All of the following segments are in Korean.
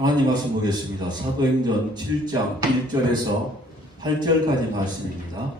하나님 말씀 보겠습니다. 사도행전 7장 1절에서 8절까지 말씀입니다.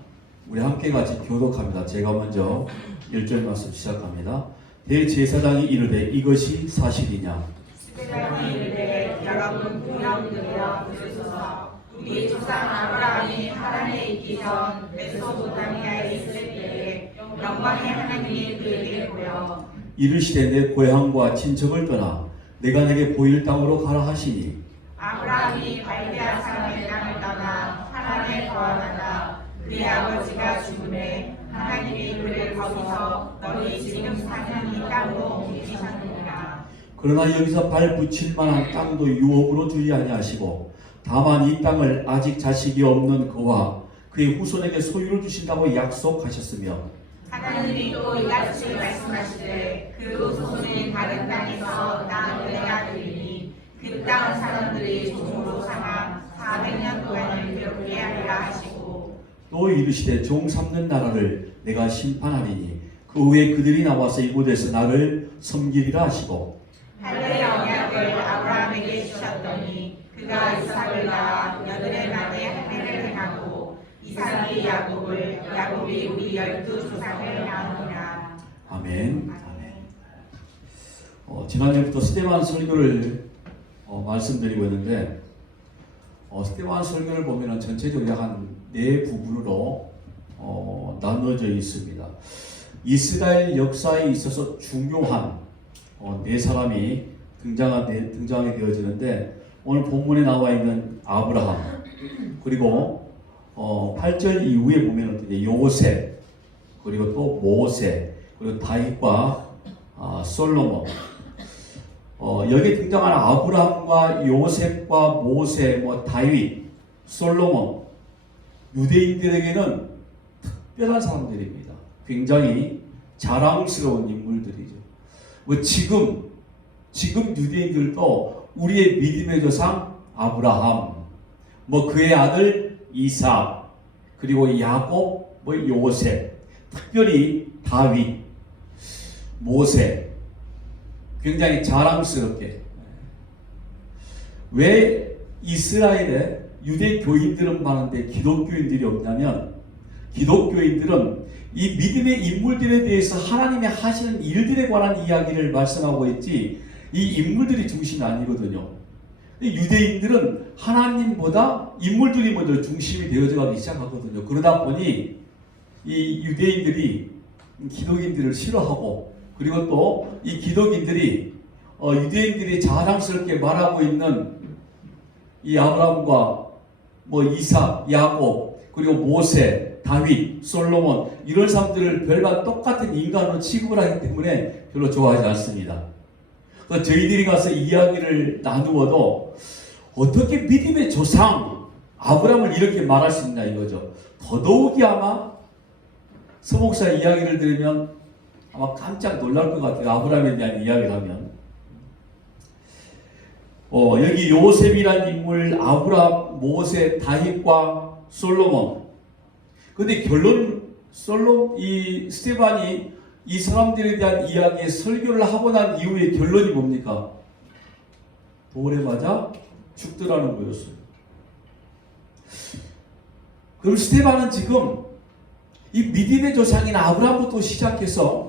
우리 함께 같이 교독합니다. 제가 먼저 1절 말씀 시작합니다. 대제사장이 이르되 이것이 사실이냐? 제사장이 이르되 여러분 공영들이여 보소서. 우리 조상 아브라함이 하란에 있기 전 메소포타미아에 있을 때에 영광의 하나님이 그에게 보여 이르시되 내 고향과 친척을 떠나 내가 내게 보일 땅으로 가라 하시니 아브라함이 갈대아 사람의 땅을 떠나 하란에 거하다가 그의 아버지가 죽음에 하나님이 그를 거기서 너희 지금 사는 이 땅으로 옮기셨느니라. 그러나 여기서 발 붙일 만한 땅도 유업으로 주지 아니하시고 다만 이 땅을 아직 자식이 없는 그와 그의 후손에게 소유를 주신다고 약속하셨으며 하나님이 또 이같이 말씀하시되 그 후손이 다른 땅에서 땅을 내가 드리니 그 땅 사람들이 종으로 삼아 400년 동안을 괴롭게 하리라 하시고 또 이르시되 종 삼는 나라를 내가 심판하리니 그 후에 그들이 나와서 이곳에서 나를 섬기리라 하시고 할례 언약을 아브라함에게 주셨더니 그가 이삭을 낳아 여드레 만에 할례를 행하고 이삭이 야곱을 야곱이 우리 12조상을 낳으니라. 아멘. 지난주부터 스데반 설교를 말씀드리고 있는데 스데반 설교를 보면 전체적으로 한 4부분으로 나눠져 있습니다. 이스라엘 역사에 있어서 중요한 4사람이 등장하게 되어지는데 오늘 본문에 나와 있는 아브라함 그리고 8절 이후에 보면 요셉 그리고 또 모세 그리고 다윗과 솔로몬 여기 등장하는 아브라함과 요셉과 모세 다윗 솔로몬 유대인들에게는 특별한 사람들입니다. 굉장히 자랑스러운 인물들이죠. 지금 유대인들도 우리의 믿음의 조상 아브라함 그의 아들 이삭 그리고 야곱 요셉 특별히 다윗 모세 굉장히 자랑스럽게 왜 이스라엘에 유대 교인들은 많은데 기독교인들이 없냐면 기독교인들은 이 믿음의 인물들에 대해서 하나님이 하시는 일들에 관한 이야기를 말씀하고 있지 이 인물들이 중심이 아니거든요. 유대인들은 하나님보다 인물들이 먼저 중심이 되어져 가기 시작하거든요. 그러다 보니 이 유대인들이 기독인들을 싫어하고 그리고 또 이 기독인들이 유대인들이 자랑스럽게 말하고 있는 이 아브라함과 이삭, 야곱 그리고 모세, 다윗, 솔로몬 이런 사람들을 별반 똑같은 인간으로 취급을 하기 때문에 별로 좋아하지 않습니다. 저희들이 가서 이야기를 나누어도 어떻게 믿음의 조상 아브라함을 이렇게 말할 수 있나 이거죠. 더더욱이 아마 서목사 이야기를 들으면 아마 깜짝 놀랄 것 같아요. 아브라함에 대한 이야기를 하면 여기 요셉이라는 인물 아브라함, 모세, 다윗과 솔로몬 근데 결론 이 스데반이 이 사람들에 대한 이야기에 설교를 하고 난 이후에 결론이 뭡니까? 돌에 맞아 죽더라는 거였어요. 그럼 스데반은 지금 이 믿음의 조상인 아브라함부터 시작해서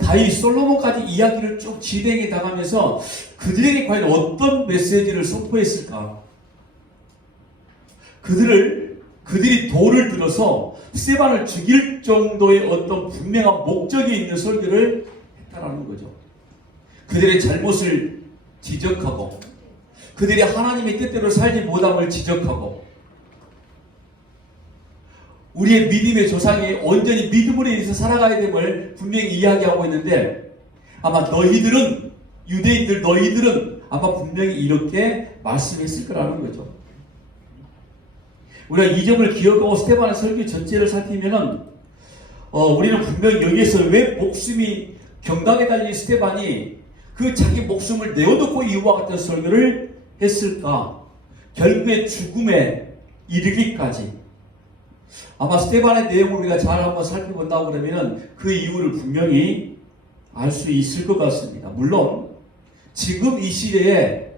다윗, 솔로몬까지 이야기를 쭉 진행해 나가면서 그들에게 과연 어떤 메시지를 선포했을까? 그들이 돌을 들어서 스데반을 죽일 정도의 어떤 분명한 목적이 있는 설교를 했다라는 거죠. 그들의 잘못을 지적하고 그들이 하나님의 뜻대로 살지 못함을 지적하고 우리의 믿음의 조상이 온전히 믿음으로 인해서 살아가야 됨을 분명히 이야기하고 있는데 아마 유대인들 너희들은 아마 분명히 이렇게 말씀했을 거라는 거죠. 우리가 이 점을 기억하고 스데반의 설교 전체를 살피면은 우리는 분명히 여기에서 왜 목숨이 경각에 달린 스데반이 그 자기 목숨을 내어놓고 이와 같은 설교를 했을까? 결국에 죽음에 이르기까지 아마 스데반의 내용을 우리가 잘 한번 살펴본다고 그러면 그 이유를 분명히 알 수 있을 것 같습니다. 물론 지금 이 시대에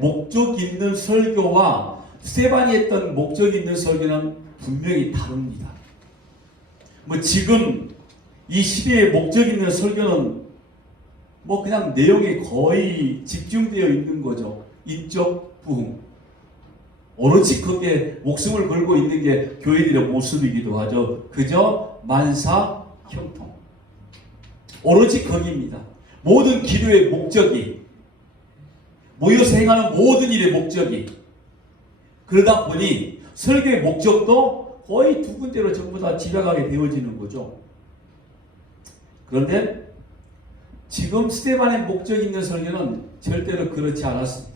목적 있는 설교와 스테반이 했던 목적 있는 설교는 분명히 다릅니다. 뭐 지금 이 시대의 목적 있는 설교는 뭐 그냥 내용이 거의 집중되어 있는 거죠. 인적 부흥. 오로지 거기에 목숨을 걸고 있는 게 교회들의 모습이기도 하죠. 그저 만사 형통. 오로지 거기입니다. 모든 기도의 목적이, 모여서 행하는 모든 일의 목적이, 그러다 보니 설교의 목적도 거의 두 군데로 전부 다 집약하게 되어지는 거죠. 그런데 지금 스테반의 목적 있는 설교는 절대로 그렇지 않았습니다.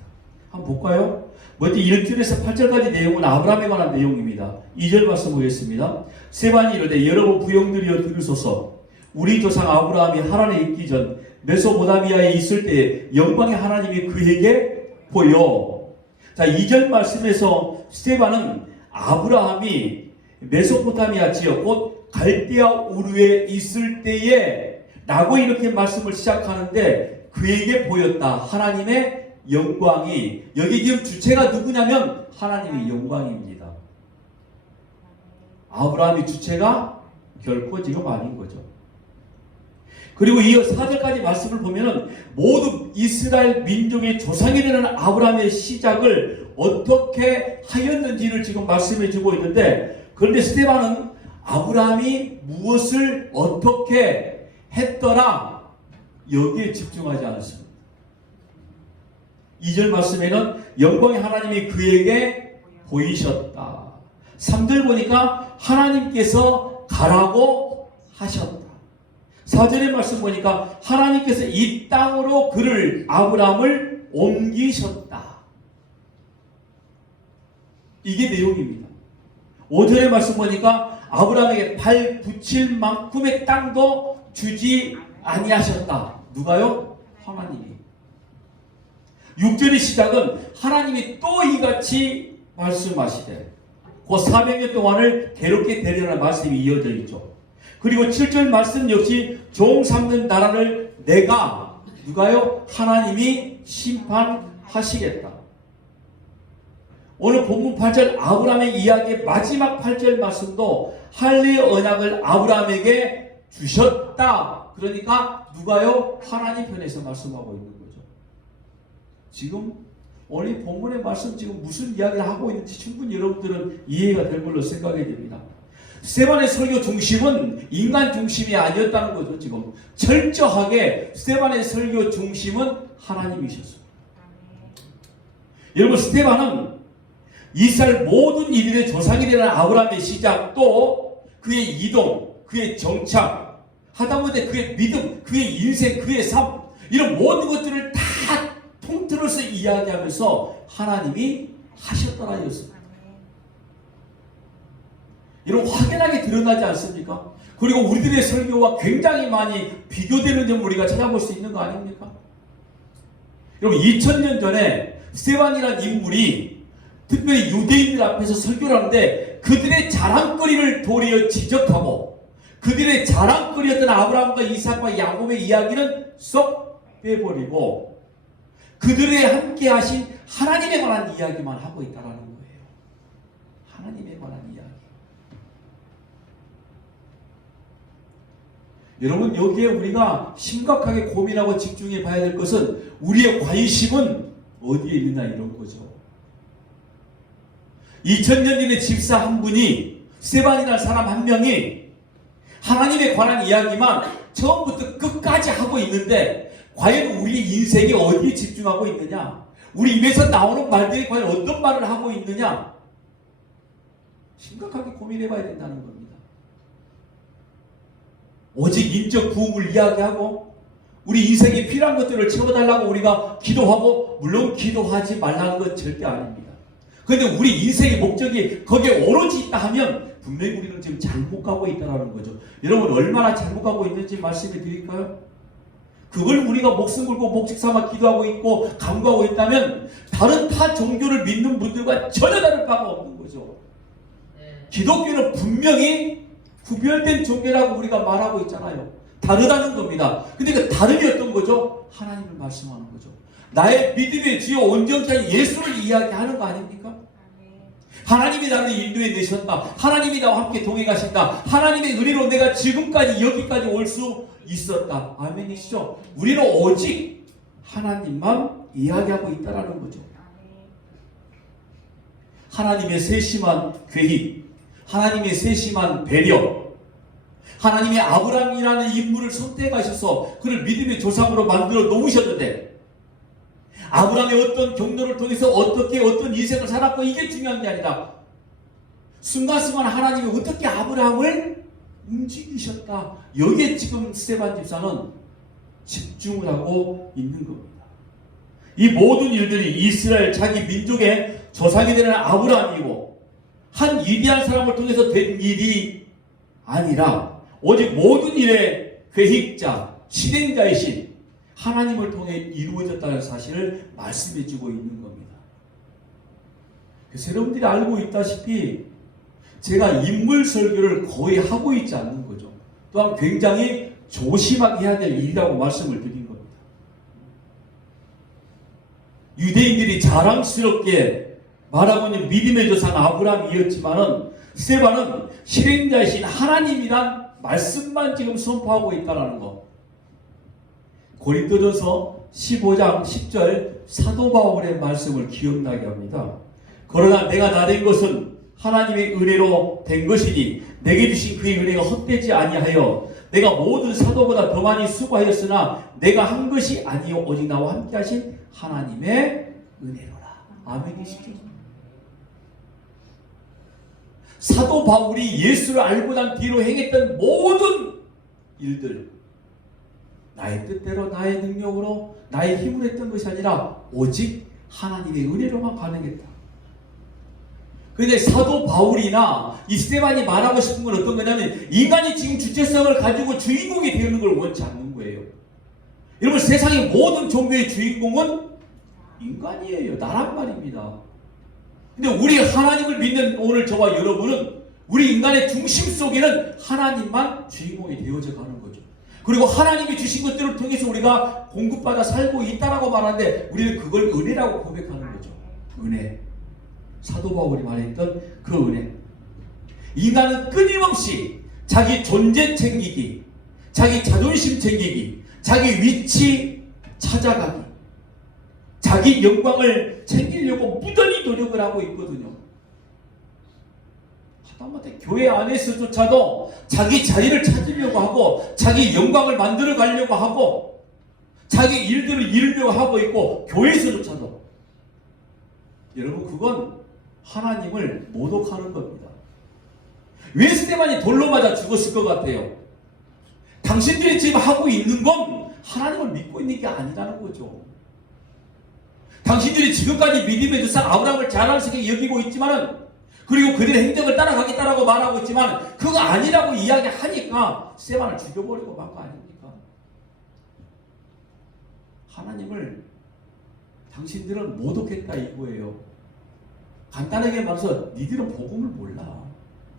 한번 볼까요? 먼저 1절에서 8절까지 내용은 아브라함에 관한 내용입니다. 2절 말씀 보겠습니다. 스테반이 이르되 여러분 부형들이여 들으소서. 우리 조상 아브라함이 하란에 있기 전 메소포타미아에 있을 때 영광의 하나님이 그에게 보여. 자, 2절 말씀에서 스테반은 아브라함이 메소포타미아 지역 곧 갈대아 우르에 있을 때에 라고 이렇게 말씀을 시작하는데 그에게 보였다. 하나님의 영광이. 여기 지금 주체가 누구냐면 하나님의 영광입니다. 아브라함이 주체가 결코 지금 아닌 거죠. 그리고 이 4절까지 말씀을 보면은 모두 이스라엘 민족의 조상이 되는 아브라함의 시작을 어떻게 하였는지를 지금 말씀해 주고 있는데, 그런데 스테반은 아브라함이 무엇을 어떻게 했더라 여기에 집중하지 않았습니다. 2절 말씀에는 영광의 하나님이 그에게 보이셨다. 3절 보니까 하나님께서 가라고 하셨다. 4절의 말씀 보니까 하나님께서 이 땅으로 그를 아브라함을 옮기셨다. 이게 내용입니다. 5절의 말씀 보니까 아브라함에게 발 붙일 만큼의 땅도 주지 아니하셨다. 누가요? 하나님이. 6절의 시작은 하나님이 또 이같이 말씀하시되 그 400년 동안을 괴롭게 되려는 말씀이 이어져 있죠. 그리고 7절 말씀 역시 종 삼는 나라를 내가 누가요? 하나님이 심판하시겠다. 오늘 본문 8절 아브라함의 이야기의 마지막 8절 말씀도 할례의 언약을 아브라함에게 주셨다. 그러니까 누가요? 하나님 편에서 말씀하고 있는 거죠. 지금 오늘 본문의 말씀 지금 무슨 이야기를 하고 있는지 충분히 여러분들은 이해가 될 걸로 생각이 됩니다. 스테반의 설교 중심은 인간 중심이 아니었다는 거죠. 지금 철저하게 스테반의 설교 중심은 하나님이셨습니다. 여러분, 스테반은 이스라엘 모든 이들의 조상이 되는 아브라함의 시작, 또 그의 이동, 그의 정착, 하다못해 그의 믿음, 그의 인생, 그의 삶, 이런 모든 것들을 다 통틀어서 이야기하면서 하나님이 하셨더라였습니다. 이런 확연하게 드러나지 않습니까? 그리고 우리들의 설교와 굉장히 많이 비교되는 점 우리가 찾아볼 수 있는 거 아닙니까? 여러분, 2000년 전에 스테반이라는 인물이 특별히 유대인들 앞에서 설교를 하는데 그들의 자랑거리를 도리어 지적하고 그들의 자랑거리였던 아브라함과 이삭과 야곱의 이야기는 쏙 빼버리고 그들의 함께 하신 하나님에 관한 이야기만 하고 있다는 거예요. 하나님에 관한 이야기. 여러분, 여기에 우리가 심각하게 고민하고 집중해 봐야 될 것은 우리의 관심은 어디에 있느냐 이런 거죠. 2000년 전에 집사 한 분이, 스테반이라는 사람 한 명이 하나님에 관한 이야기만 처음부터 끝까지 하고 있는데 과연 우리 인생이 어디에 집중하고 있느냐? 우리 입에서 나오는 말들이 과연 어떤 말을 하고 있느냐? 심각하게 고민해 봐야 된다는 겁니다. 오직 인적 부흥을 이야기하고 우리 인생에 필요한 것들을 채워달라고 우리가 기도하고, 물론 기도하지 말라는 건 절대 아닙니다. 그런데 우리 인생의 목적이 거기에 오로지 있다 하면 분명히 우리는 지금 잘못 가고 있다는 거죠. 여러분, 얼마나 잘못 가고 있는지 말씀해 드릴까요? 그걸 우리가 목숨 걸고 목적 삼아 기도하고 있고 간구하고 있다면 다른 타 종교를 믿는 분들과 전혀 다를 바가 없는 거죠. 기독교는 분명히 구별된 종교라고 우리가 말하고 있잖아요. 다르다는 겁니다. 근데 그 다름이 어떤 거죠? 하나님을 말씀하는 거죠. 나의 믿음의 주요 온전자인 예수를 이야기하는 거 아닙니까? 하나님이 나를 인도해 내셨다. 하나님이 나와 함께 동행 가신다. 하나님의 은혜로 내가 지금까지 여기까지 올 수 있었다. 아멘이시죠? 우리는 오직 하나님만 이야기하고 있다라는 거죠. 하나님의 세심한 계획, 하나님의 세심한 배려, 하나님의 아브라함이라는 인물을 선택하셔서 그를 믿음의 조상으로 만들어 놓으셨는데, 아브라함의 어떤 경로를 통해서 어떤 인생을 살았고 이게 중요한 게 아니라 순간순간 하나님이 어떻게 아브라함을 움직이셨다. 여기에 지금 스데반 집사는 집중을 하고 있는 겁니다. 이 모든 일들이 이스라엘 자기 민족의 조상이 되는 아브라함이고 한 위대한 사람을 통해서 된 일이 아니라 오직 모든 일의 계획자, 실행자이신 하나님을 통해 이루어졌다는 사실을 말씀해 주고 있는 겁니다. 그래서 여러분들이 알고 있다시피 제가 인물 설교를 거의 하고 있지 않는 거죠. 또한 굉장히 조심하게 해야 될 일이라고 말씀을 드린 겁니다. 유대인들이 자랑스럽게 말하고 있는 믿음의 조상 아브라함이었지만은 스데반은 실행자이신 하나님이란 말씀만 지금 선포하고 있다는 것. 고린도전서 15장 10절 사도 바울의 말씀을 기억나게 합니다. 그러나 내가 다 된 것은 하나님의 은혜로 된 것이니 내게 주신 그의 은혜가 헛되지 아니하여 내가 모든 사도보다 더 많이 수고하였으나 내가 한 것이 아니요 오직 나와 함께 하신 하나님의 은혜로라. 아멘이시죠? 사도 바울이 예수를 알고 난 뒤로 행했던 모든 일들, 나의 뜻대로 나의 능력으로 나의 힘으로 했던 것이 아니라 오직 하나님의 은혜로만 가능했다. 그런데 사도 바울이나 이 스데반이 말하고 싶은 건 어떤 거냐면 인간이 지금 주체성을 가지고 주인공이 되는 걸 원치 않는 거예요. 여러분 세상의 모든 종교의 주인공은 인간이에요. 나란 말입니다. 근데 우리 하나님을 믿는 오늘 저와 여러분은 우리 인간의 중심 속에는 하나님만 주인공이 되어져 가는 거죠. 그리고 하나님이 주신 것들을 통해서 우리가 공급받아 살고 있다라고 말하는데 우리는 그걸 은혜라고 고백하는 거죠. 은혜. 사도 바울이 말했던 그 은혜. 인간은 끊임없이 자기 존재 챙기기, 자기 자존심 챙기기, 자기 위치 찾아가기, 자기 영광을 챙기려고 무던히 노력을 하고 있거든요. 하다못해 교회 안에서조차도 자기 자리를 찾으려고 하고 자기 영광을 만들어 가려고 하고 자기 일들을 이루려고 하고 있고 교회에서조차도 여러분 그건 하나님을 모독하는 겁니다. 왜 스데반이 돌로 맞아 죽었을 것 같아요? 당신들이 지금 하고 있는 건 하나님을 믿고 있는 게 아니라는 거죠. 당신들이 지금까지 믿음의 조상 아브라함을 자랑스럽게 여기고 있지만은 그리고 그들의 행적을 따라가겠다라고 말하고 있지만 그거 아니라고 이야기하니까 스데반을 죽여버리고 만 거 아닙니까? 하나님을 당신들은 모독했다 이거예요. 간단하게 말해서 니들은 복음을 몰라.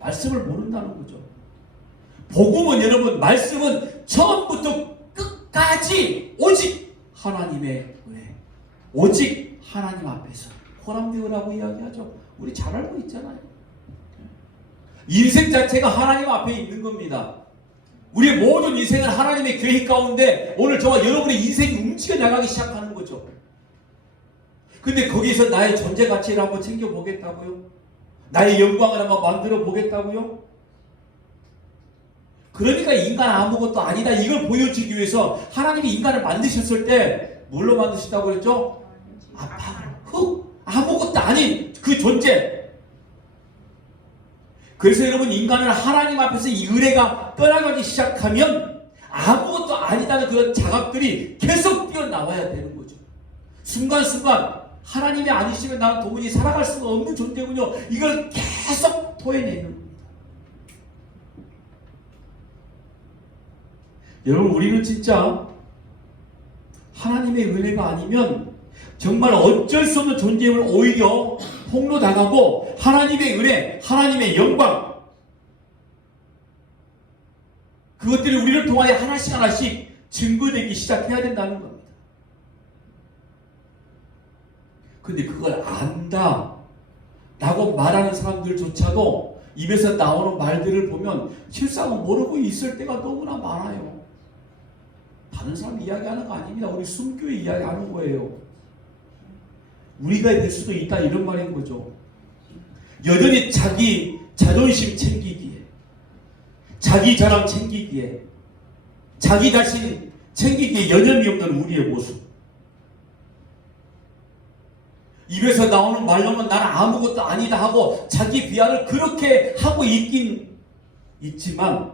말씀을 모른다는 거죠. 복음은 여러분 말씀은 처음부터 끝까지 오직 하나님의 은혜, 오직 하나님 앞에서 호람되으라고 이야기하죠. 우리 잘 알고 있잖아요. 인생 자체가 하나님 앞에 있는 겁니다. 우리의 모든 인생은 하나님의 계획 가운데 오늘 저와 여러분의 인생이 움직여 나가기 시작하는 거죠. 근데 거기서 나의 존재 가치를 한번 챙겨보겠다고요? 나의 영광을 한번 만들어 보겠다고요? 그러니까 인간 아무것도 아니다 이걸 보여주기 위해서 하나님이 인간을 만드셨을 때 뭘로 만드셨다고 그랬죠? 아파, 흙, 아무것도 아닌 그 존재. 그래서 여러분 인간은 하나님 앞에서 이 은혜가 떠나가기 시작하면 아무것도 아니다는 그런 자각들이 계속 뛰어나와야 되는 거죠. 순간순간 하나님이 아니시면 나는 도무지 살아갈 수가 없는 존재군요. 이걸 계속 토해내는 겁니다. 여러분 우리는 진짜 하나님의 은혜가 아니면 정말 어쩔 수 없는 존재임을 오히려 폭로당하고 하나님의 은혜, 하나님의 영광 그것들이 우리를 통하여 하나씩 하나씩 증거되기 시작해야 된다는 겁니다. 근데 그걸 안다 라고 말하는 사람들조차도 입에서 나오는 말들을 보면 실상은 모르고 있을 때가 너무나 많아요. 다른 사람 이야기하는 거 아닙니다. 우리 숨교회 이야기하는 거예요. 우리가 될 수도 있다 이런 말인 거죠. 여전히 자기 자존심 챙기기에, 자기 자랑 챙기기에, 자기 자신 챙기기에 여념이 없는 우리의 모습. 입에서 나오는 말로는 나는 아무것도 아니다 하고 자기 비하를 그렇게 하고 있긴 있지만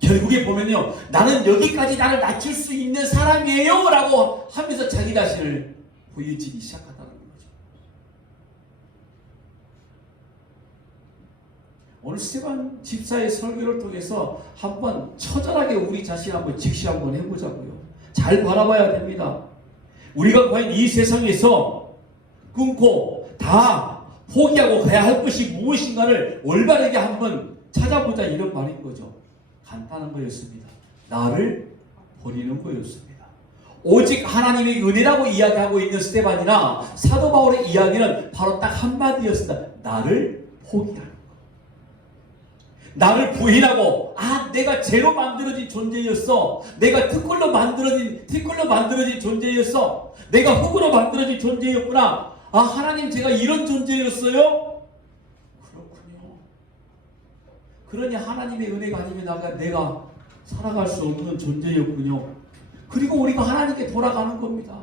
결국에 보면요, 나는 여기까지 나를 낮출 수 있는 사람이에요 라고 하면서 자기 자신을 보여지기 시작한다는 거죠. 오늘 스테반 집사의 설교를 통해서 한번 처절하게 우리 자신 한번 직시 한번 해보자고요. 잘 바라봐야 됩니다. 우리가 과연 이 세상에서 끊고 다 포기하고 가야 할 것이 무엇인가를 올바르게 한번 찾아보자 이런 말인 거죠. 간단한 거였습니다. 나를 버리는 거였습니다. 오직 하나님의 은혜라고 이야기하고 있는 스테반이나 사도 바울의 이야기는 바로 딱 한마디였습니다. 나를 포기하는 거. 나를 부인하고 내가 죄로 만들어진 존재였어. 내가 티끌로 만들어진 존재였어. 내가 흙으로 만들어진 존재였구나. 하나님 제가 이런 존재였어요? 그렇군요. 그러니 하나님의 은혜가 아니면 내가 살아갈 수 없는 존재였군요. 그리고 우리가 하나님께 돌아가는 겁니다.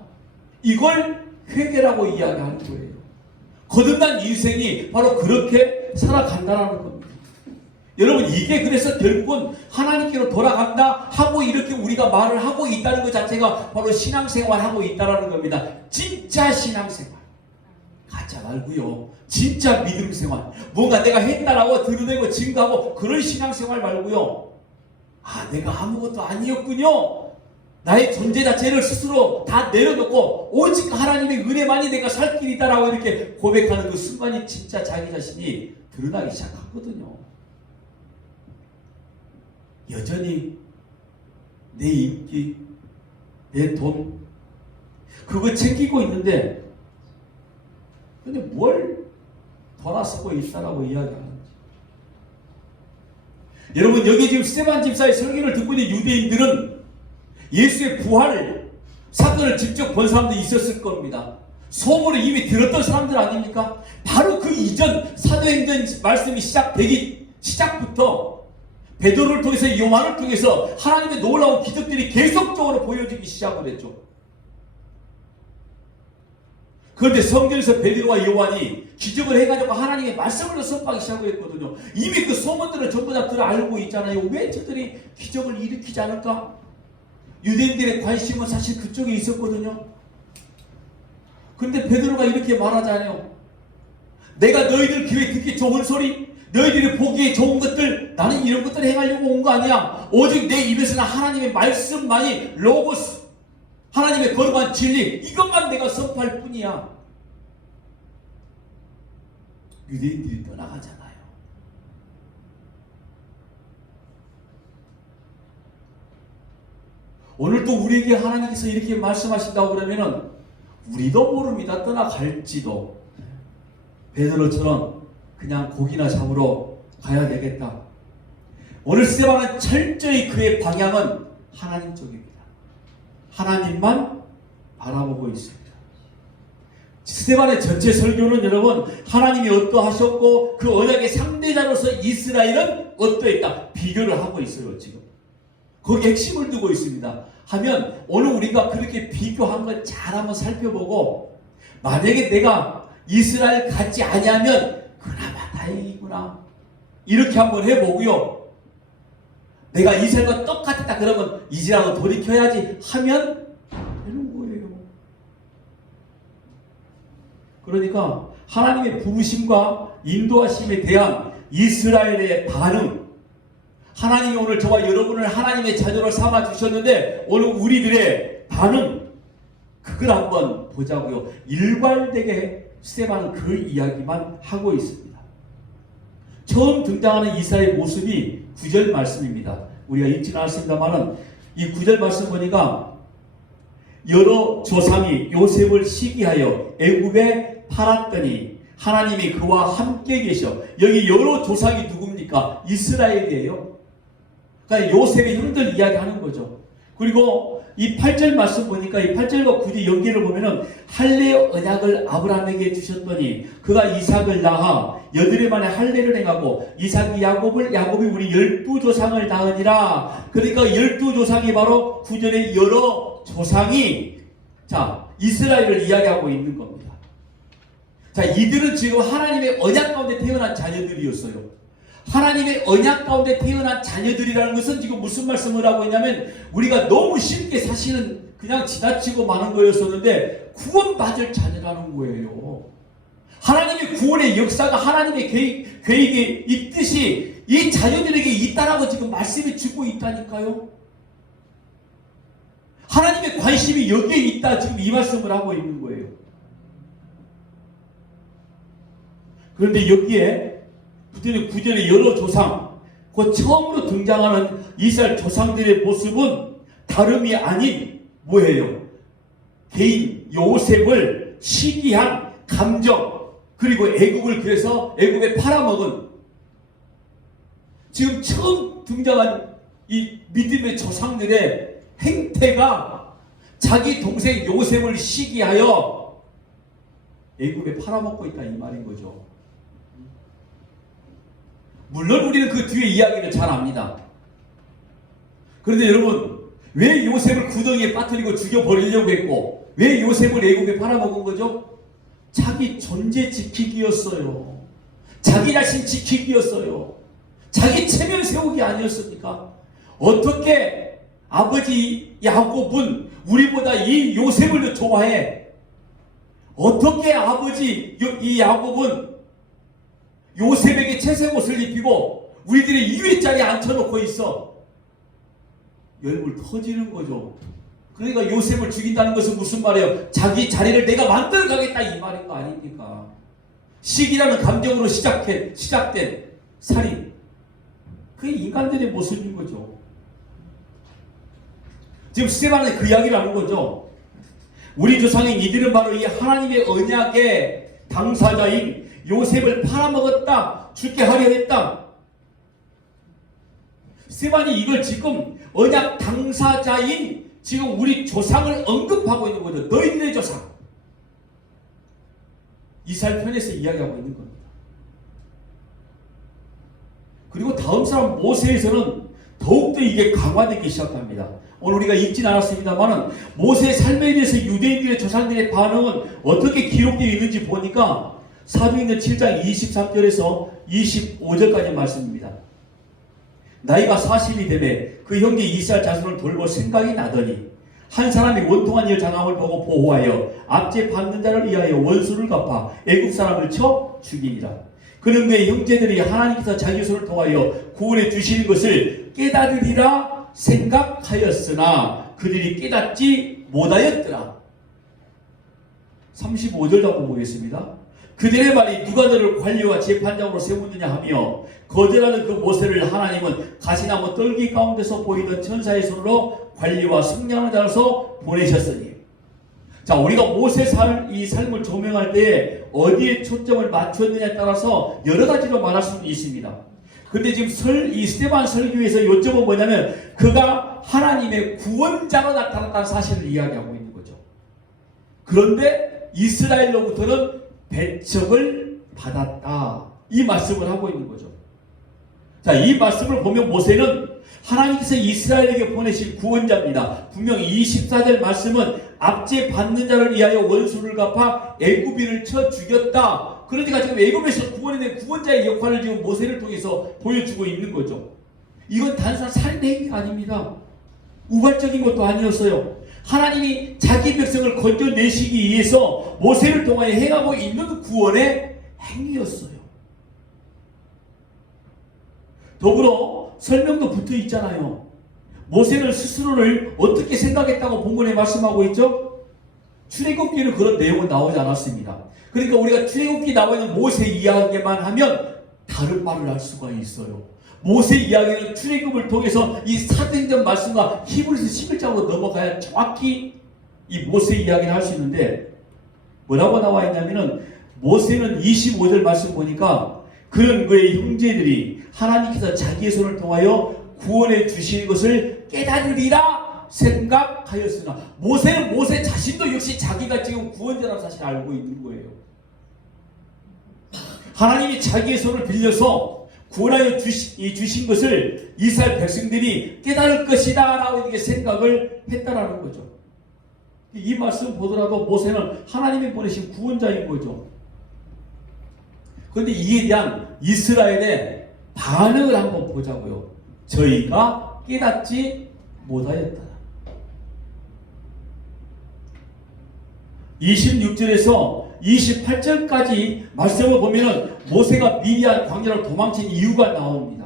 이걸 회개라고 이야기하는 거예요. 거듭난 인생이 바로 그렇게 살아간다는 겁니다. 여러분, 이게 그래서 결국은 하나님께로 돌아간다 하고 이렇게 우리가 말을 하고 있다는 것 자체가 바로 신앙생활하고 있다는 겁니다. 진짜 신앙생활. 가짜 말고요. 진짜 믿음생활. 뭔가 내가 했다라고 드러내고 증거하고 그런 신앙생활 말고요. 내가 아무것도 아니었군요. 나의 존재 자체를 스스로 다 내려놓고 오직 하나님의 은혜만이 내가 살 길이다라고 이렇게 고백하는 그 순간이 진짜 자기 자신이 드러나기 시작하거든요. 여전히 내 인기, 내 돈, 그거 챙기고 있는데 근데 뭘 돌아서고 있다라고 이야기하는지. 여러분, 여기 지금 스테반 집사의 설교를 듣고 있는 유대인들은 예수의 부활 사건을 직접 본 사람도 있었을 겁니다. 소문을 이미 들었던 사람들 아닙니까? 바로 그 이전 사도행전 말씀이 시작되기 시작부터 베드로를 통해서 요한을 통해서 하나님의 놀라운 기적들이 계속적으로 보여지기 시작을 했죠. 그런데 성경에서 베드로와 요한이 기적을 해가지고 하나님의 말씀을 선포하기 시작했거든요. 이미 그 소문들은 전부 다 알고 있잖아요. 왜 저들이 기적을 일으키지 않을까? 유대인들의 관심은 사실 그쪽에 있었거든요. 그런데 베드로가 이렇게 말하잖아요. 내가 너희들 귀에 듣기 좋은 소리, 너희들이 보기에 좋은 것들, 나는 이런 것들을 행하려고 온 거 아니야. 오직 내 입에서는 하나님의 말씀만이 로고스, 하나님의 거룩한 진리, 이것만 내가 선포할 뿐이야. 유대인들이 떠나가잖아요. 오늘도 우리에게 하나님께서 이렇게 말씀하신다고 그러면은 우리도 모릅니다. 떠나갈지도. 베드로처럼 그냥 고기나 잡으러 가야 되겠다. 오늘 스테반은 철저히 그의 방향은 하나님 쪽입니다. 하나님만 바라보고 있습니다. 스테반의 전체 설교는 여러분, 하나님이 어떠하셨고 그 언약의 상대자로서 이스라엘은 어떠했다 비교를 하고 있어요. 지금 거기에 핵심을 두고 있습니다. 하면 오늘 우리가 그렇게 비교한 걸 잘 한번 살펴보고, 만약에 내가 이스라엘 같지 아니하면 그나마 다행이구나 이렇게 한번 해보고요. 내가 이스라엘과 똑같았다 그러면 이제라도 돌이켜야지 하면 되는 거예요. 그러니까 하나님의 부르심과 인도하심에 대한 이스라엘의 반응, 하나님이 오늘 저와 여러분을 하나님의 자녀로 삼아 주셨는데 오늘 우리들의 반응, 그걸 한번 보자고요. 일괄되게 스테반은 그 이야기만 하고 있습니다. 처음 등장하는 이스라엘의 모습이 9절 말씀입니다. 우리가 읽지는 않았습니다만은 이 9절 말씀 보니까 여러 조상이 요셉을 시기하여 애굽에 팔았더니 하나님이 그와 함께 계셔. 여기 여러 조상이 누굽니까? 이스라엘이에요. 그러니까 요셉의 형들 이야기하는 거죠. 그리고 이 8절 말씀 보니까 이 8절과 9절 연계를 보면은 할례의 언약을 아브라함에게 주셨더니 그가 이삭을 낳아 여드레 만에 할례를 행하고 이삭이 야곱이 우리 12조상을 낳으니라. 그러니까 12조상이 바로 9절의 여러 조상이 자 이스라엘을 이야기하고 있는 겁니다. 자 이들은 지금 하나님의 언약 가운데 태어난 자녀들이었어요. 하나님의 언약 가운데 태어난 자녀들이라는 것은 지금 무슨 말씀을 하고 있냐면 우리가 너무 쉽게 사실은 그냥 지나치고 마는 거였었는데 구원받을 자녀라는 거예요. 하나님의 구원의 역사가 하나님의 계획에 있듯이 이 자녀들에게 있다라고 지금 말씀이 주고 있다니까요. 하나님의 관심이 여기에 있다 지금 이 말씀을 하고 있는 거예요. 그런데 여기에 9절의 여러 조상, 그 처음으로 등장하는 이스라엘 조상들의 모습은 다름이 아닌 뭐예요? 개인 요셉을 시기한 감정, 그리고 애굽을 그래서 애굽에 팔아먹은 지금 처음 등장한 이 믿음의 조상들의 행태가 자기 동생 요셉을 시기하여 애굽에 팔아먹고 있다 이 말인 거죠. 물론 우리는 그 뒤에 이야기를 잘 압니다. 그런데 여러분 왜 요셉을 구덩이에 빠뜨리고 죽여버리려고 했고 왜 요셉을 애굽에 팔아먹은 거죠? 자기 존재 지키기였어요. 자기 자신 지키기였어요. 자기 체면 세우기 아니었습니까? 어떻게 아버지 야곱은 우리보다 이 요셉을 더 좋아해? 어떻게 아버지 이 야곱은 요셉에게 채색 옷을 입히고 우리들의 2회짜리 앉혀놓고 있어? 열불 터지는 거죠. 그러니까 요셉을 죽인다는 것은 무슨 말이에요? 자기 자리를 내가 만들어 가겠다 이 말인 거 아닙니까? 시기라는 감정으로 시작된 살인. 그게 인간들의 모습인 거죠. 지금 스데반은 그 이야기를 하는 거죠. 우리 조상인 이들은 바로 이 하나님의 언약의 당사자인 요셉을 팔아먹었다. 죽게 하려 했다. 스데반이 이걸 지금 언약 당사자인 지금 우리 조상을 언급하고 있는 거죠. 너희들의 조상. 이스라엘 편에서 이야기하고 있는 겁니다. 그리고 다음 사람 모세에서는 더욱더 이게 강화되기 시작합니다. 오늘 우리가 읽진 않았습니다만 모세의 삶에 대해서 유대인들의 조상들의 반응은 어떻게 기록되어 있는지 보니까 사도행전 7장 23절에서 25절까지 말씀입니다. 나이가 40이 되매 그 형제 이스라엘 자손을 돌볼 생각이 나더니 한 사람이 원통한 일 장함을 보고 보호하여 압제 받는 자를 위하여 원수를 갚아 애굽 사람을 쳐 죽이니라. 그는 그의 형제들이 하나님께서 자기 손을 통하여 구원해 주시는 것을 깨달으리라 생각하였으나 그들이 깨닫지 못하였더라. 35절 잡고 보겠습니다. 그들의 말이 누가 너를 관리와 재판장으로 세우느냐 하며 거절하는 그 모세를 하나님은 가시나무 떨기 가운데서 보이던 천사의 손으로 관리와 승량하는 자로서 보내셨으니. 자, 우리가 모세 이 삶을 조명할 때 어디에 초점을 맞췄느냐에 따라서 여러 가지로 말할 수는 있습니다. 근데 지금 이 스데반 설교에서 요점은 뭐냐면 그가 하나님의 구원자로 나타났다는 사실을 이야기하고 있는 거죠. 그런데 이스라엘로부터는 배척을 받았다. 이 말씀을 하고 있는 거죠. 자, 이 말씀을 보면 모세는 하나님께서 이스라엘에게 보내신 구원자입니다. 분명히 24절 말씀은 압제 받는 자를 위하여 원수를 갚아 애굽인을 쳐 죽였다. 그러니까 지금 애굽에서 구원해낸 구원자의 역할을 지금 모세를 통해서 보여주고 있는 거죠. 이건 단순한 살인의 행위가 아닙니다. 우발적인 것도 아니었어요. 하나님이 자기 백성을 건져내시기 위해서 모세를 통하여 행하고 있는 구원의 행위였어요. 더불어 설명도 붙어 있잖아요. 모세는 스스로를 어떻게 생각했다고 본문에 말씀하고 있죠? 출애굽기에는 그런 내용은 나오지 않았습니다. 그러니까 우리가 출애굽기 나와 있는 모세 이야기만 하면 다른 말을 할 수가 있어요. 모세 이야기는 출애굽을 통해서 이 사도행전 말씀과 히브리서 11장으로 넘어가야 정확히 이 모세 이야기를 할 수 있는데 뭐라고 나와 있냐면은 모세는 25절 말씀 보니까 그런 그의 형제들이 하나님께서 자기의 손을 통하여 구원해 주신 것을 깨달으리라 생각하였으나 모세는 모세 자신도 역시 자기가 지금 구원자라는 사실을 알고 있는 거예요. 하나님이 자기의 손을 빌려서 구원하여 주신 것을 이스라엘 백성들이 깨달을 것이다 라고 이렇게 생각을 했다라는 거죠. 이 말씀 보더라도 모세는 하나님이 보내신 구원자인 거죠. 그런데 이에 대한 이스라엘의 반응을 한번 보자고요. 저희가 깨닫지 못하였다. 26절에서 28절까지 말씀을 보면은 모세가 미디안 광야로 도망친 이유가 나옵니다.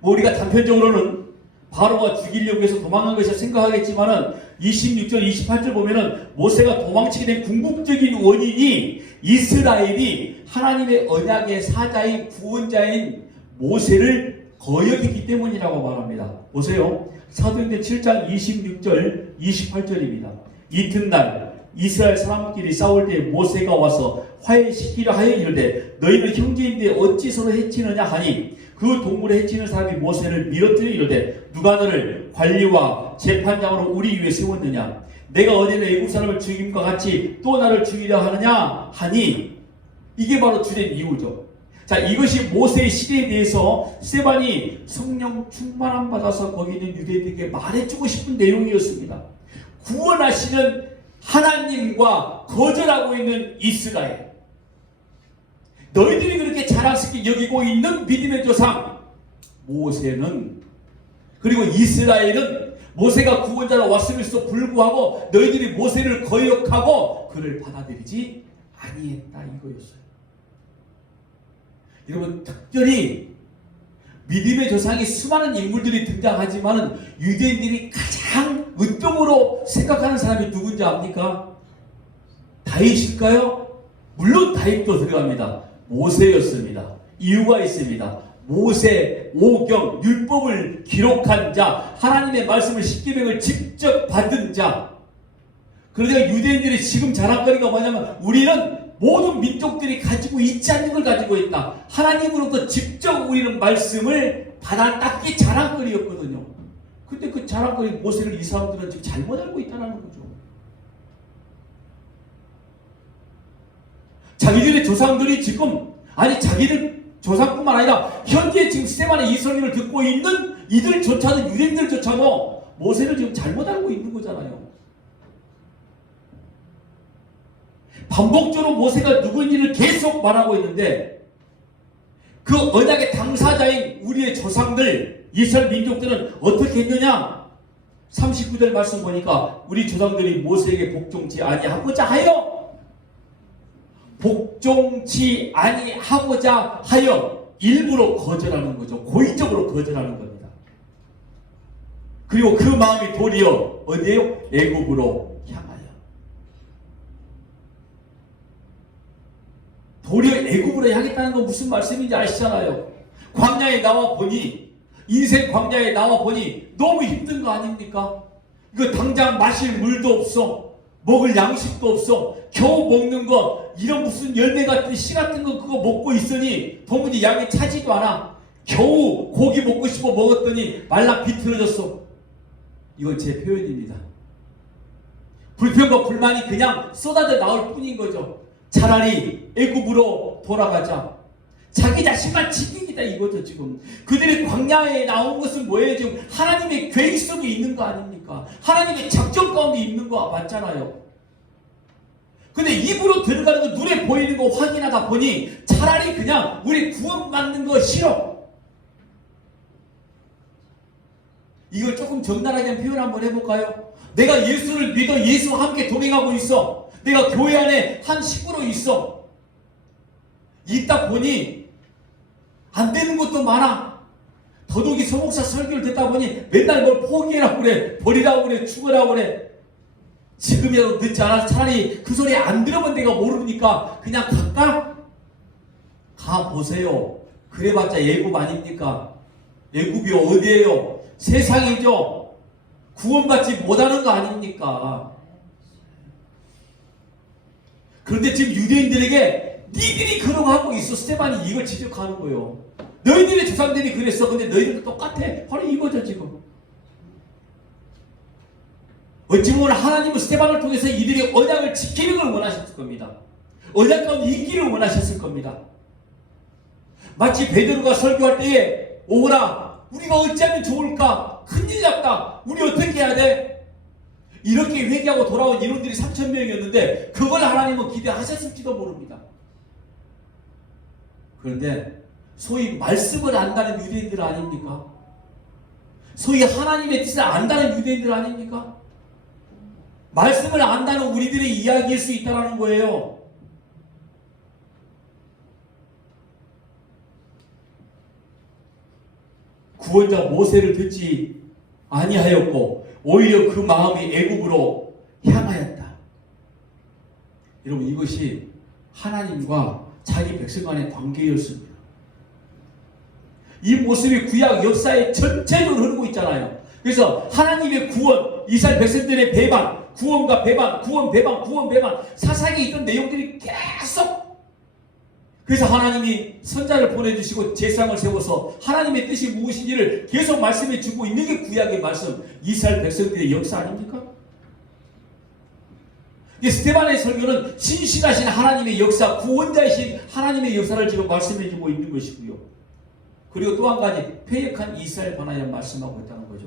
우리가 단편적으로는 바로가 죽이려고 해서 도망간 것이라 생각하겠지만은 26절, 28절 보면은 모세가 도망치게 된 궁극적인 원인이 이스라엘이 하나님의 언약의 사자인 구원자인 모세를 거역했기 때문이라고 말합니다. 보세요. 사도행전 7장 26절, 28절입니다. 이튿날 이스라엘 사람끼리 싸울 때 모세가 와서 화해시키려 하여 이르되 너희는 형제인데 어찌 서로 해치느냐 하니 그 동물을 해치는 사람이 모세를 밀어뜨려 이르되 누가 너를 관리와 재판장으로 우리 위에 세웠느냐 내가 어제는 애국 사람을 죽임과 같이 또 나를 죽이려 하느냐 하니 이게 바로 주된 이유죠. 자, 이것이 모세의 시대에 대해서 스데반이 성령 충만함 받아서 거기 있는 유대인들에게 말해주고 싶은 내용이었습니다. 구원하시는 하나님과 거절하고 있는 이스라엘, 너희들이 그렇게 자랑스럽게 여기고 있는 믿음의 조상 모세는, 그리고 이스라엘은 모세가 구원자로 왔음에도 불구하고 너희들이 모세를 거역하고 그를 받아들이지 아니했다 이거였어요. 여러분, 특별히 믿음의 조상이 수많은 인물들이 등장하지만 유대인들이 가장 으뜸으로 생각하는 사람이 누군지 압니까? 다윗일까요? 물론 다윗도 들어갑니다. 모세였습니다. 이유가 있습니다. 모세, 오경, 율법을 기록한 자, 하나님의 말씀을 십계명을 직접 받은 자. 그러니까 유대인들이 지금 자랑거리가 뭐냐면 우리는 모든 민족들이 가지고 있지 않는 걸 가지고 있다. 하나님으로부터 직접 우리는 말씀을 받아땄기 자랑거리였거든요. 근데 그 자랑거리 모세를 이 사람들은 지금 잘못 알고 있다는 거죠. 자기들의 조상들이 지금, 아니 자기들 조상뿐만 아니라 현재 지금 스데반의 이 설교를 듣고 있는 이들조차도, 유대인들조차도 모세를 지금 잘못 알고 있는 거잖아요. 반복적으로 모세가 누구인지를 계속 말하고 있는데 그 언약의 당사자인 우리의 조상들, 이스라엘 민족들은 어떻게 했느냐? 39절 말씀 보니까 우리 조상들이 모세에게 복종치 아니하고자 하여, 복종치 아니하고자 하여 일부러 거절하는 거죠. 고의적으로 거절하는 겁니다. 그리고 그 마음이 도리어 어디에요? 애굽으로 향하여. 도리어 애굽으로 향했다는 건 무슨 말씀인지 아시잖아요. 광야에 나와 보니, 인생 광야에 나와 보니 너무 힘든 거 아닙니까? 이거 당장 마실 물도 없어, 먹을 양식도 없어, 겨우 먹는 거 이런 무슨 열매 같은 씨 같은 거 그거 먹고 있으니 도무지 양이 차지도 않아. 겨우 고기 먹고 싶어 먹었더니 말라 비틀어졌어. 이건 제 표현입니다. 불평과 불만이 그냥 쏟아져 나올 뿐인 거죠. 차라리 애굽으로 돌아가자. 자기 자신만 지키겠다 이거죠. 지금 그들이 광야에 나온 것은 뭐예요? 지금 하나님의 계획 속에 있는 거 아닙니까? 하나님의 작전 가운데 있는 거 맞잖아요. 근데 입으로 들어가는 거, 눈에 보이는 거 확인하다 보니 차라리 그냥 우리 구원받는 거 싫어. 이걸 조금 적나라하게 표현 한번 해볼까요? 내가 예수를 믿어 예수와 함께 동행하고 있어. 내가 교회 안에 한 식구로 있어. 있다 보니 안 되는 것도 많아. 더더욱이 소목사 설교를 듣다 보니 맨날 뭘 포기해라고 그래, 버리라고 그래, 죽으라고 그래. 지금이라도 늦지 않아서 차라리 그 소리 안 들으면 내가 모르니까 그냥 갈까? 가보세요. 그래봤자 애굽 아닙니까? 애굽이 어디예요? 세상이죠. 구원받지 못하는 거 아닙니까? 그런데 지금 유대인들에게 니들이 그러고 하고 있어. 스테반이 이걸 지적하는 거예요. 너희들의 조상들이 그랬어. 근데 너희들도 똑같아. 바로 이거죠 지금. 어찌 보면 하나님은 스테반을 통해서 이들의 언약을 지키는 걸 원하셨을 겁니다. 언약 가운데 있기를 원하셨을 겁니다. 마치 베드로가 설교할 때에 오라 우리가 어찌하면 좋을까? 큰일 났다. 우리 어떻게 해야 돼? 이렇게 회개하고 돌아온 인원들이 3,000명이었는데 그걸 하나님은 기대하셨을지도 모릅니다. 그런데 소위 말씀을 안다는 유대인들 아닙니까? 소위 하나님의 뜻을 안다는 유대인들 아닙니까? 말씀을 안다는 우리들의 이야기일 수 있다는 거예요. 구원자 모세를 듣지 아니하였고 오히려 그 마음이 애굽으로 향하였다. 여러분 이것이 하나님과 자기 백성 간의 관계였습니다. 이 모습이 구약 역사의 전체적으로 흐르고 있잖아요. 그래서 하나님의 구원, 이스라엘 백성들의 배반, 구원과 배반, 구원, 배반, 구원, 배반 사사기에 있던 내용들이 계속 그래서 하나님이 선자를 보내주시고 제상을 세워서 하나님의 뜻이 무엇인지를 계속 말씀해 주고 있는 게 구약의 말씀, 이스라엘 백성들의 역사 아닙니까? 스테반의 설교는 신실하신 하나님의 역사, 구원자이신 하나님의 역사를 지금 말씀해 주고 있는 것이고요. 그리고 또 한 가지 패역한 이스라엘 관하여 말씀하고 있다는 거죠.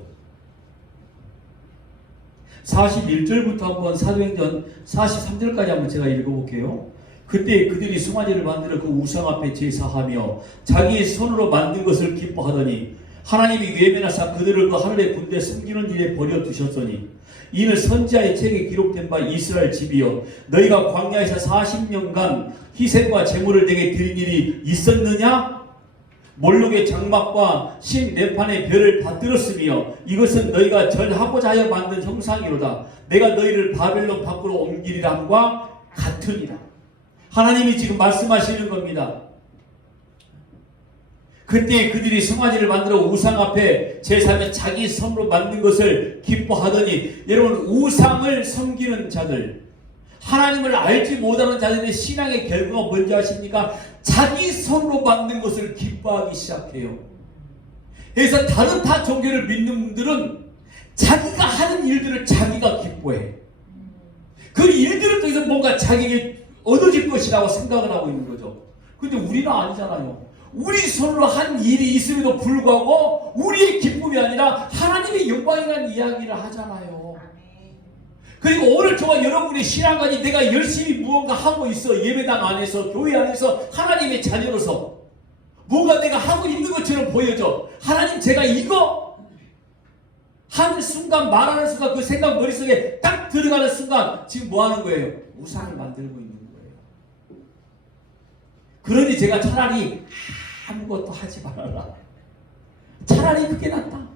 41절부터 한번 사도행전 43절까지 한번 제가 읽어볼게요. 그때 그들이 송아지를 만들어 그 우상 앞에 제사하며 자기의 손으로 만든 것을 기뻐하더니 하나님이 외면하사 그들을 그 하늘의 군대 숨기는 일에 버려두셨더니 이는 선지자의 책에 기록된 바 이스라엘 집이여 너희가 광야에서 40년간 희생과 제물을 내게 드린 일이 있었느냐? 몰록의 장막과 신 렘판의 별을 받들었으며 이것은 너희가 절하고자 하여 만든 형상이로다. 내가 너희를 바벨론 밖으로 옮기리라 함과 같으니라. 하나님이 지금 말씀하시는 겁니다. 그때 그들이 송아지를 만들어 우상 앞에 제사하며 자기 손으로 만든 것을 기뻐하더니 여러분 우상을 섬기는 자들 하나님을 알지 못하는 자들의 신앙의 결과가 뭔지 아십니까? 자기 손으로 만든 것을 기뻐하기 시작해요. 그래서 다른 타 종교를 믿는 분들은 자기가 하는 일들을 자기가 기뻐해. 그 일들을 통해서 뭔가 자기에게 얻어질 것이라고 생각을 하고 있는 거죠. 근데 우리는 아니잖아요. 우리 손으로 한 일이 있음에도 불구하고 우리의 기쁨이 아니라 하나님의 영광이라는 이야기를 하잖아요. 그리고 오늘 저와 여러분의 신앙관이 내가 열심히 무언가 하고 있어. 예배당 안에서 교회 안에서 하나님의 자녀로서 뭔가 내가 하고 있는 것처럼 보여져. 하나님 제가 이거 하는 순간 말하는 순간 그 생각 머릿속에 딱 들어가는 순간 지금 뭐 하는 거예요? 우상을 만들고 있는 거예요. 그러니 제가 차라리 아무것도 하지 말아라. 차라리 그게 낫다.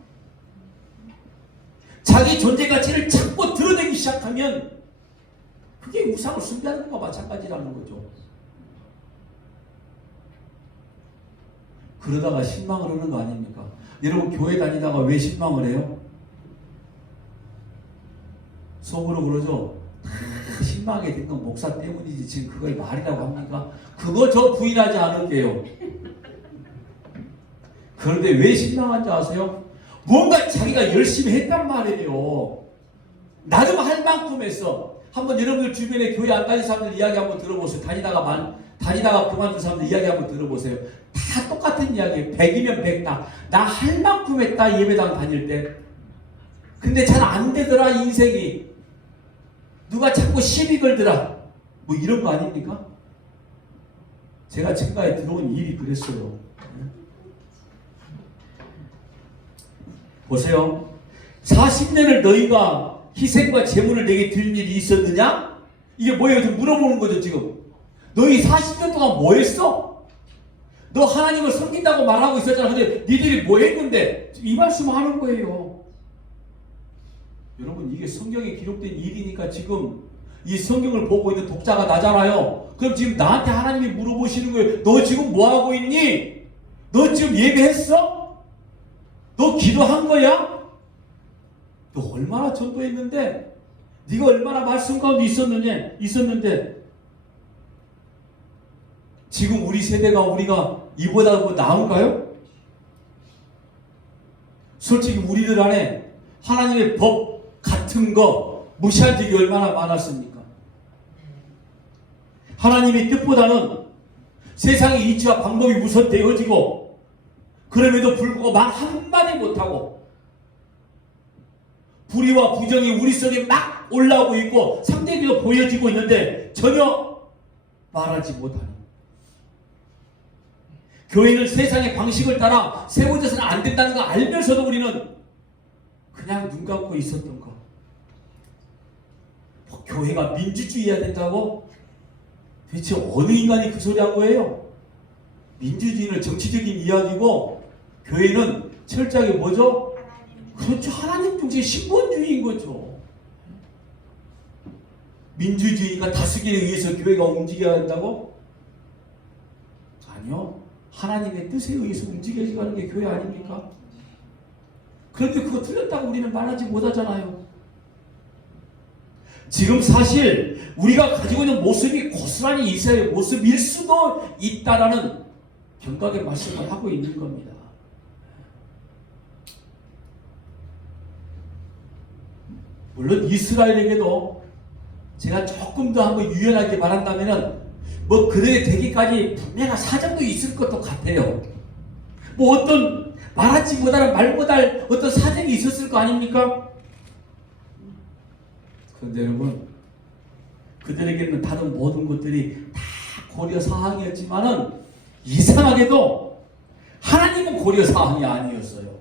자기 존재 가치를 자꾸 드러내기 시작하면 그게 우상을 숭배하는 것과 마찬가지라는 거죠. 그러다가 실망을 하는 거 아닙니까? 여러분 교회 다니다가 왜 실망을 해요? 속으로 그러죠. 실망하게 된 건 목사 때문이지 지금 그걸 말이라고 합니까? 그거 저 부인하지 않을게요. 그런데 왜 실망한지 아세요? 뭔가 자기가 열심히 했단 말이에요. 나름 할 만큼 했어. 한번 여러분들 주변에 교회 안 다니는 사람들 이야기 한번 들어보세요. 다니다가 그만둔 사람들 이야기 한번 들어보세요. 다 똑같은 이야기예요. 100이면 100 다. 나 할 만큼 했다 예배당 다닐 때. 근데 잘 안 되더라 인생이. 누가 자꾸 시비 걸더라. 뭐 이런 거 아닙니까? 제가 지금까지 들어온 일이 그랬어요. 보세요. 40년을 너희가 희생과 제물을 내게 드린 일이 있었느냐? 이게 뭐예요? 좀 물어보는 거죠 지금. 너희 40년 동안 뭐 했어? 너 하나님을 섬긴다고 말하고 있었잖아. 근데 니들이 뭐 했는데? 이 말씀을 하는 거예요. 여러분 이게 성경에 기록된 일이니까 지금 이 성경을 보고 있는 독자가 나잖아요. 그럼 지금 나한테 하나님이 물어보시는 거예요. 너 지금 뭐 하고 있니? 너 지금 예배했어? 너 기도한 거야? 너 얼마나 전도했는데? 네가 얼마나 말씀 가운데 있었는데 지금 우리 세대가 우리가 이보다 뭐 나은가요? 솔직히 우리들 안에 하나님의 법 같은 거 무시한 적이 얼마나 많았습니까? 하나님의 뜻보다는 세상의 이치와 방법이 우선되어지고 그럼에도 불구하고 말 한마디 못하고 불의와 부정이 우리 속에 막 올라오고 있고 상대적으로 보여지고 있는데 전혀 말하지 못하는 교회는 세상의 방식을 따라 세워져서는 안 된다는 거 알면서도 우리는 그냥 눈 감고 있었던 거. 교회가 민주주의해야 된다고? 도대체 어느 인간이 그 소리 한 거예요? 민주주의는 정치적인 이야기고 교회는 철저하게 뭐죠? 그렇죠. 하나님 중심 신본주의인 거죠. 민주주의가 다수결에 의해서 교회가 움직여야 한다고? 아니요. 하나님의 뜻에 의해서 움직여지는 게 교회 아닙니까? 그런데 그거 틀렸다고 우리는 말하지 못하잖아요. 지금 사실 우리가 가지고 있는 모습이 고스란히 이스라엘의 모습일 수도 있다라는 경각의 말씀을 하고 있는 겁니다. 물론 이스라엘에게도 제가 조금 더 한번 유연하게 말한다면은 뭐 그들의 되기까지 분명한 사정도 있을 것도 같아요. 뭐 어떤 말하지 못할 말 못할 어떤 사정이 있었을 거 아닙니까? 그런데 여러분 그들에게는 다른 모든 것들이 다 고려 사항이었지만은 이상하게도 하나님은 고려 사항이 아니었어요.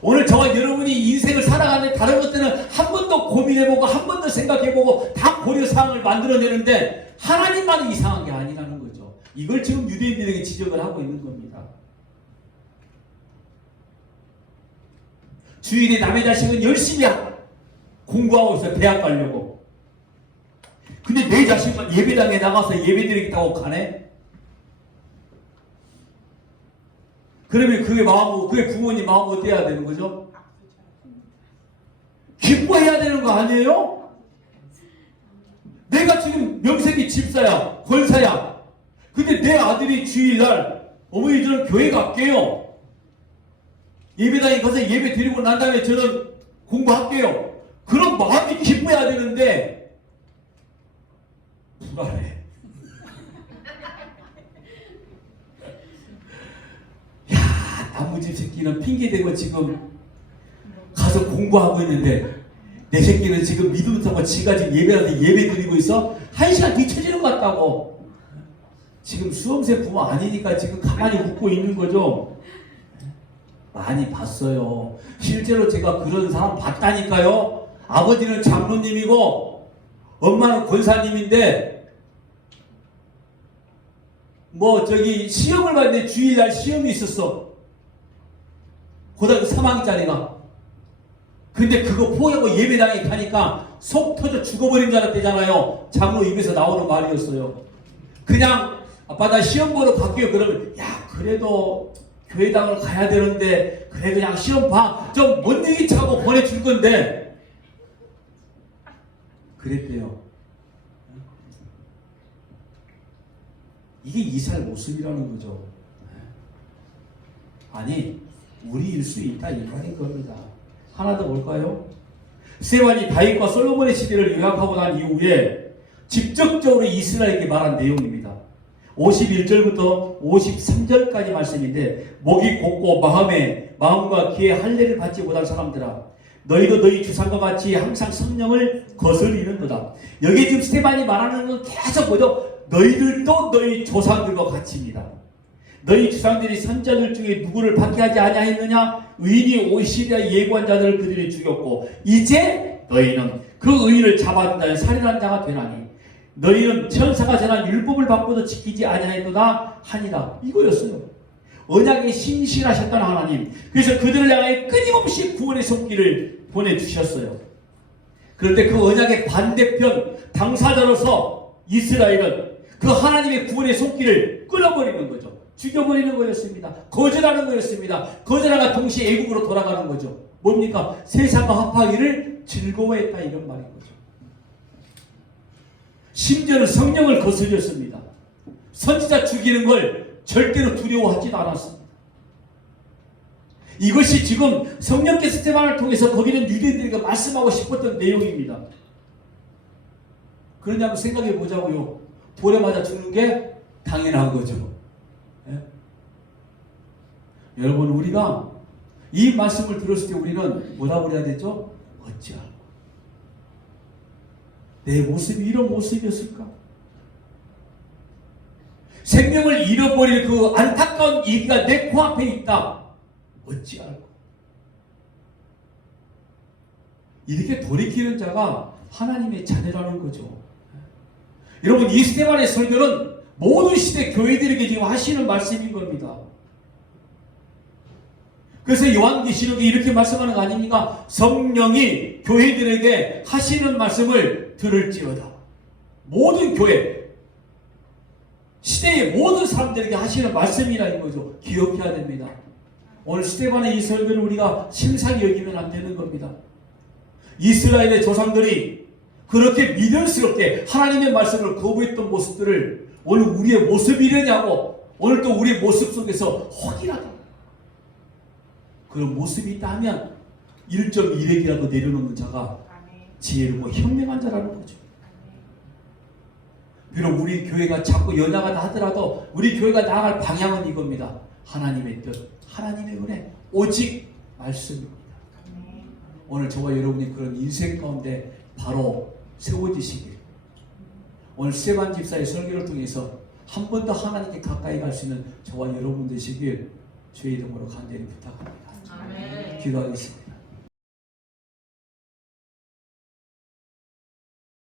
오늘 저와 여러분이 인생을 살아가는 다른 것들은 한 번 더 고민해보고 한 번 더 생각해보고 다 고려 사항을 만들어내는데 하나님만은 이상한 게 아니라는 거죠. 이걸 지금 유대인들에게 지적을 하고 있는 겁니다. 주일에 남의 자식은 열심히 공부하고 있어요. 대학 가려고. 근데 내 자식만 예배당에 나가서 예배드리겠다고 가네? 그러면 그의 마음, 그의 부모님 마음 어때야 되는 거죠? 기뻐해야 되는 거 아니에요? 내가 지금 명색이 집사야, 권사야. 근데 내 아들이 주일날 어머니 저는 교회 갈게요. 예배당에 가서 예배 드리고 난 다음에 저는 공부할게요. 그런 마음이 기뻐야 되는데 불안해. 야, 나무집 새끼는 핑계대고 지금 가서 공부하고 있는데 내 새끼는 지금 믿음 타고 지가 지금 예배하는데 예배 드리고 있어? 1시간 뒤쳐지는 것 같다고. 지금 수험생 부모 아니니까 지금 가만히 웃고 있는 거죠. 많이 봤어요. 실제로 제가 그런 사람 봤다니까요. 아버지는 장로님이고 엄마는 권사님인데 뭐 저기 시험을 봤는데 주일날 시험이 있었어. 고등학교 3학년짜리가. 근데 그거 포기하고 예배당에 가니까 속 터져 죽어버린 줄 알았대잖아요. 장로 입에서 나오는 말이었어요. 그냥 아빠 나 시험 보러 갈게요. 그러면 야 그래도 교회당을 가야 되는데 그래 그냥 시험 봐. 좀 못 얘기 차고 보내줄 건데 그랬대요. 이게 이스라엘 모습이라는 거죠. 아니 우리일 수 있다 이 말인 겁니다. 하나 더 볼까요? 스데반이 다윗과 솔로몬의 시대를 요약하고 난 이후에 직접적으로 이스라엘에게 말한 내용입니다. 51절부터 53절까지 말씀인데 목이 곧고 마음과 귀에 할례를 받지 못한 사람들아 너희도 너희 주상과 같이 항상 성령을 거스리는도다. 여기 지금 스데반이 말하는 건 계속 뭐죠? 너희들도 너희 조상들과 같이입니다. 너희 주상들이 선자들 중에 누구를 박해하지 아니하였느냐? 의인이 오시리라 예고한 자들을 그들이 죽였고 이제 너희는 그 의인을 잡았다 살인한 자가 되나니 너희는 천사가 전한 율법을 받고도 지키지 아니하였도다 하니라. 이거였어요. 언약에 신실하셨던 하나님. 그래서 그들을 향해 끊임없이 구원의 손길을 보내주셨어요. 그런데 그 언약의 반대편 당사자로서 이스라엘은 그 하나님의 구원의 손길을 끊어버리는 거죠. 죽여버리는 거였습니다. 거절하는 거였습니다. 거절하가 동시에 애국으로 돌아가는 거죠. 뭡니까? 세상과 합하기를 즐거워했다 이런 말인 거죠. 심지어는 성령을 거스렸습니다. 선지자 죽이는 걸 절대로 두려워하지도 않았습니다. 이것이 지금 성령께서 스테반을 통해서 거기는 유대인들에게 말씀하고 싶었던 내용입니다. 그러냐고 생각해 보자고요. 돌에 맞아 죽는 게 당연한 거죠. 예? 여러분, 우리가 이 말씀을 들었을 때 우리는 뭐라고 그래야 되죠? 어찌할까? 내 모습이 이런 모습이었을까? 생명을 잃어버릴 그 안타까운 얘기가 내 코앞에 있다. 어찌할까? 이렇게 돌이키는 자가 하나님의 자녀라는 거죠. 여러분, 이 스테반의 설교는 모든 시대 교회들에게 지금 하시는 말씀인 겁니다. 그래서 요한계시록에 이렇게 말씀하는 거 아닙니까? 성령이 교회들에게 하시는 말씀을 들을지어다. 모든 교회, 시대의 모든 사람들에게 하시는 말씀이라는 거죠. 기억해야 됩니다. 오늘 스테반의 이 설교를 우리가 심상히 여기면 안 되는 겁니다. 이스라엘의 조상들이 그렇게 미련스럽게 하나님의 말씀을 거부했던 모습들을 오늘 우리의 모습이 이러냐고, 오늘 또 우리의 모습 속에서 확인하다. 그런 모습이 있다 하면 1.1핵이라도 내려놓는 자가 지혜롭고 현명한 자라는 거죠. 비록 우리 교회가 자꾸 연약하다 하더라도 우리 교회가 나아갈 방향은 이겁니다. 하나님의 뜻, 하나님의 은혜, 오직 말씀입니다. 오늘 저와 여러분이 그런 인생 가운데 바로 세워지시길, 오늘 스테반 집사의 설교를 통해서 한 번 더 하나님께 가까이 갈 수 있는 저와 여러분 되시길 주의 이름으로 간절히 부탁합니다. 기도하겠습니다.